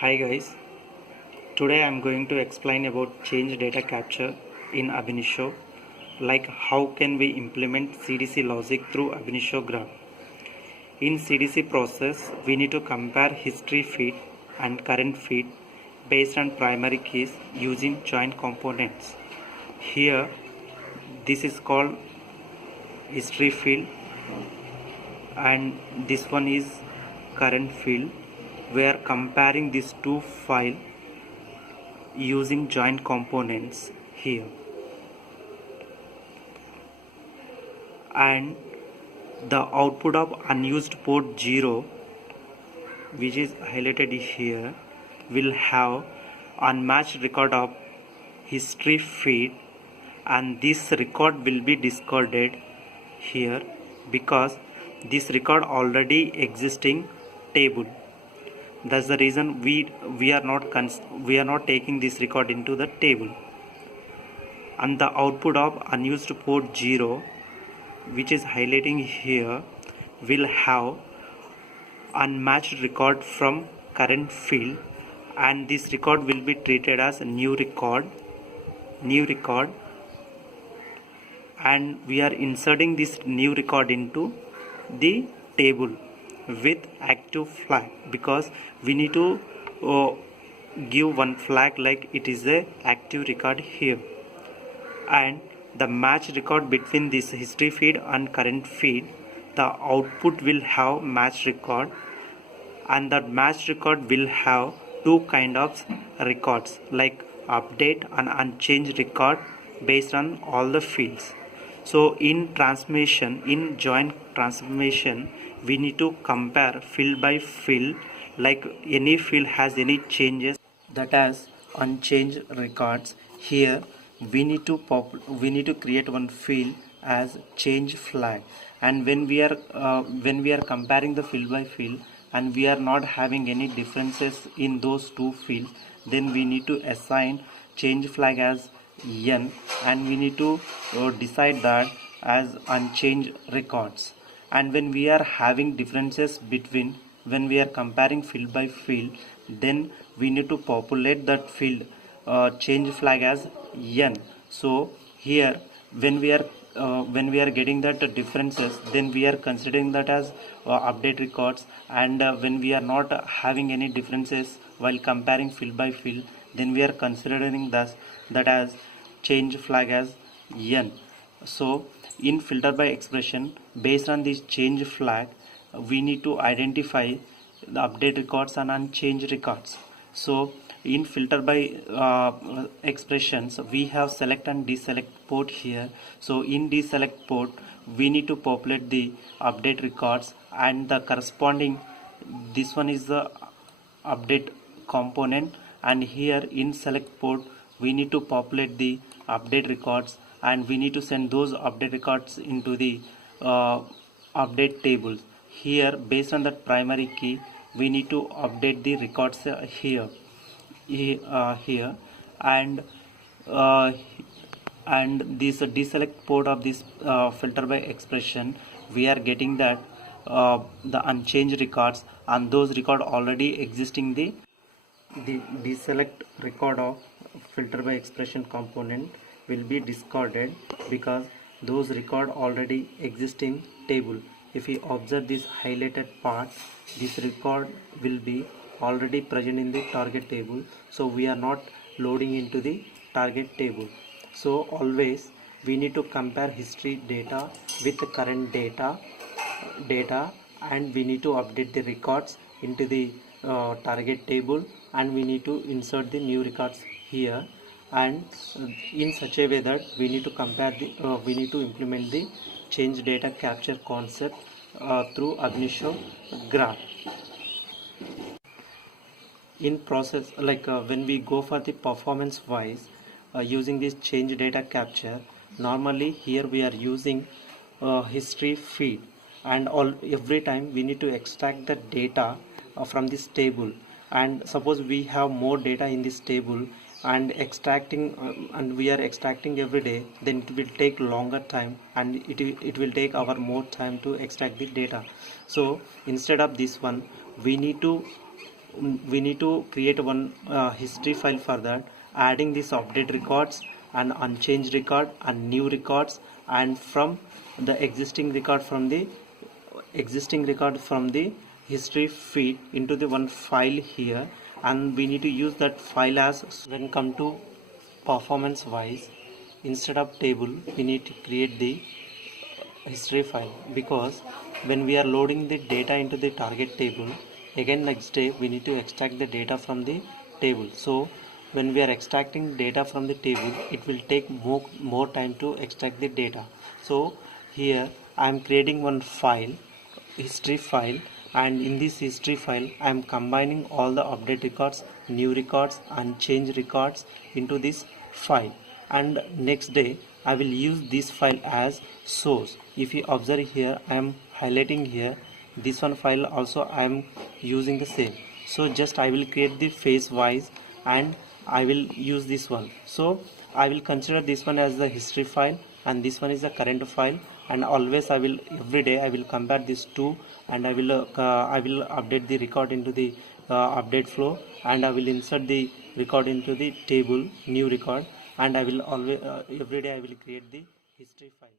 Hi guys, today I am going to explain about change data capture in Ab Initio, like how can we implement CDC logic through Ab Initio graph. In CDC process, we need to compare history feed and current feed based on primary keys using joint components. Here, this is called history field and this one is current field. We are comparing these two files using joint components here, and the output of unused port 0, which is highlighted here, will have unmatched record of history feed, and this record will be discarded here because this record already existing table. That's the reason we are not taking this record into the table. And the output of unused port 0, which is highlighting here, will have unmatched record from current field, and this record will be treated as a new record, and we are inserting this new record into the table with active flag because we need to give one flag like it is a active record here. And the match record between this history feed and current feed, the output will have match record, and that match record will have two kind of records like update and unchanged record based on all the fields. So in joint transformation, we need to compare field by field, like any field has any changes that has unchanged records. Here we need to create one field as change flag, and when we are comparing the field by field and we are not having any differences in those two fields, then we need to assign change flag as n, and we need to decide that as unchanged records. And when we are having differences between, when we are comparing field by field, then we need to populate that field change flag as n. So here when we are getting that differences, then we are considering that as update records, and when we are not having any differences while comparing field by field, then we are considering that as change flag as n. So in filter by expression, based on this change flag, we need to identify the update records and unchanged records. So in filter by expressions, we have select and deselect port here. So in deselect port, we need to populate the update records, and the corresponding, this one is the update component, and here in select port we need to populate the update records, and we need to send those update records into the update tables. Here based on that primary key, we need to update the records here, and uh, this deselect port of this filter by expression, we are getting that the unchanged records, and those record already existing the deselect record of filter by expression component will be discarded because those record already existing table. If we observe this highlighted part, this record will be already present in the target table, so we are not loading into the target table. So always we need to compare history data with the current data, and we need to update the records into the target table, and we need to insert the new records here, and in such a way that we need to we need to implement the change data capture concept through Ab Initio graph. In process, like when we go for the performance wise, using this change data capture, normally here we are using history feed, and every time we need to extract the data from this table, and suppose we have more data in this table and we are extracting every day, then it will take longer time, and it will take our more time to extract the data. So instead of this one, we need to we need to create one history file for that, adding these update records and unchanged record and new records, and from the existing record from the history feed into the one file here. And we need to use that file as, when come to performance wise, instead of table we need to create the history file, because when we are loading the data into the target table, again next day we need to extract the data from the table. So when we are extracting data from the table, it will take more time to extract the data. So here I am creating one file, history file, and in this history file I am combining all the update records, new records and change records into this file. And next day I will use this file as source. If you observe here, I am highlighting here this one file also I am using the same. So just I will create the phase wise and I will use this one. So I will consider this one as the history file and this one is the current file, and always I will, every day I will compare these two, and I will update the record into the update flow, and I will insert the record into the table, new record, and I will always every day I will create the history file.